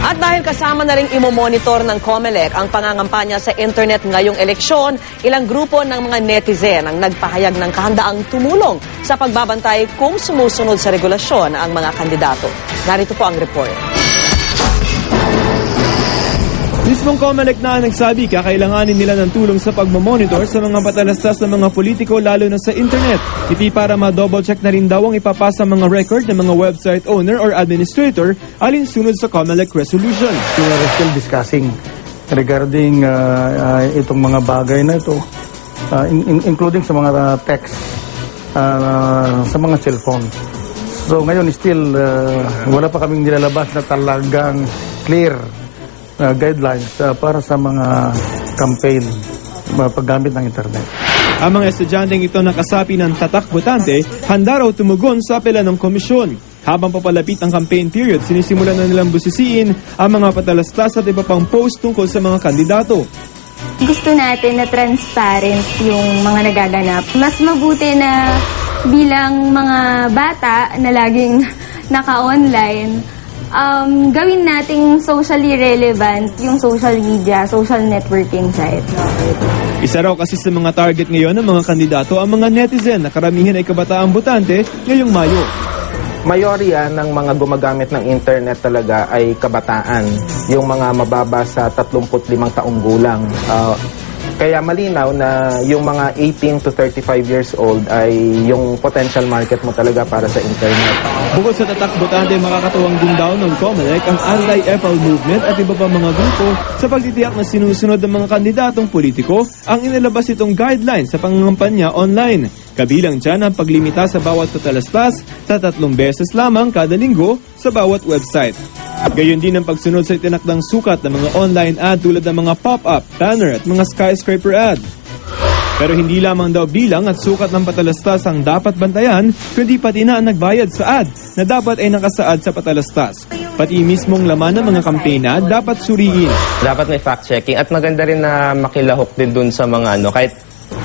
At dahil kasama na rin imomonitor ng COMELEC ang pangangampanya sa internet ngayong eleksyon, ilang grupo ng mga netizen ang nagpahayag ng kahandaang tumulong sa pagbabantay kung sumusunod sa regulasyon ang mga kandidato. Narito po ang report. Mismong COMELEC na nagsabi kakailanganin nila ng tulong sa pagmamonitor sa mga patalastas ng mga politiko lalo na sa internet. Iti para ma-double check na rin daw ang ipapasa mga record ng mga website owner or administrator alinsunod sa COMELEC resolution. We are still discussing regarding itong mga bagay na ito, including sa mga text, sa mga cellphone. So ngayon still wala pa kaming nilalabas na talagang clear guidelines para sa mga campaign paggamit ng internet. Ang mga estudyanteng ito na kasapi ng Tatak Botante, handa raw tumugon sa apela ng komisyon. Habang papalapit ang campaign period, sinisimulan na nilang busisiin ang mga patalastas at iba pang post tungkol sa mga kandidato. Gusto natin na transparent yung mga nagaganap. Mas mabuti na bilang mga bata na laging naka-online, gawin nating socially relevant yung social media, social networking site. Isa raw kasi sa mga target ngayon ng mga kandidato ang mga netizen na karamihan ay kabataang botante ngayong Mayo. Mayorya ng mga gumagamit ng internet talaga ay kabataan, yung mga mababa sa 35 taong gulang. Kaya malinaw na yung mga 18 to 35 years old ay yung potential market mo talaga para sa internet. Bukod sa Tatak Botante, makakatuwang din daw ng COMELEC ang anti-EPAL movement at iba pa mga grupo sa pagtitiyak na sinusunod ng mga kandidatong politiko ang inilabas itong guidelines sa pangangampanya online. Kabilang dyan ang paglimita sa bawat patalastas sa 3 beses lamang kada linggo sa bawat website. Gayon din ang pagsunod sa itinakdang sukat ng mga online ad tulad ng mga pop-up, banner at mga skyscraper ad. Pero hindi lamang daw bilang at sukat ng patalastas ang dapat bantayan, kundi pati na ang nagbayad sa ad na dapat ay nakasaad sa patalastas. Pati mismong laman ng mga campaign ad dapat suriin. Dapat may fact-checking at maganda rin na makilahok din dun sa mga kahit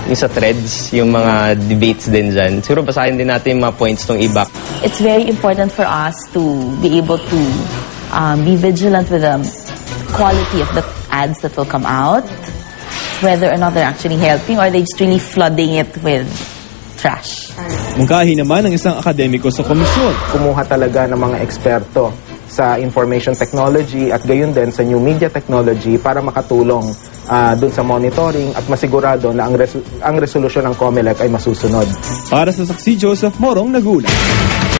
yung sa threads, yung mga debates din dyan. Siguro basahin din natin yung mga points ng iba. It's very important for us to be able to be vigilant with the quality of the ads that will come out, whether or not they're actually helping or they're just really flooding it with trash. Mungkahi naman ng isang akademiko sa komisyon. Kumuha talaga ng mga eksperto sa information technology at gayon din sa new media technology para makatulong dun sa monitoring at masigurado na ang resolusyon ng COMELEC ay masusunod. Para sa saksi, Joseph Morong, nag-uulat.